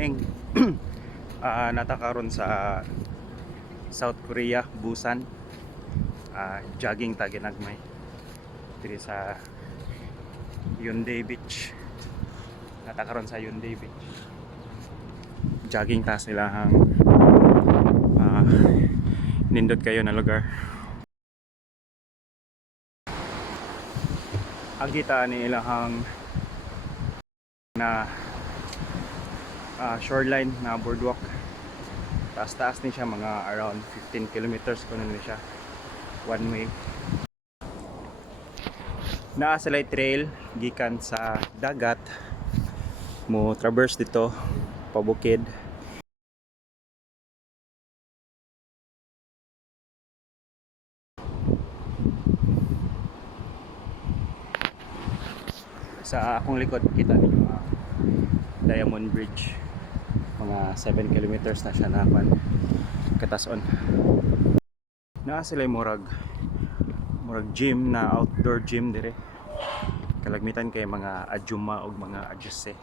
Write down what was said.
morning. Natakaron sa South Korea, Busan. Jogging ta ginagmay diri sa Hyundai Beach. Natakaron sa Hyundai Beach. Jogging ta sila hang nindot kayo na lugar. Agita ni ilahang na shoreline na boardwalk. Taas-taas ni siya, mga around 15 kilometers kuno ni siya one way. Naa sila trail gikan sa dagat mo traverse dito pabukid. Sa akong likod kita ninyo Diamond Bridge, mga 7 kilometers na siya napan katason. Naa sila murag gym na outdoor gym dire, kalagmitan kay mga ajuma o mga adjuse.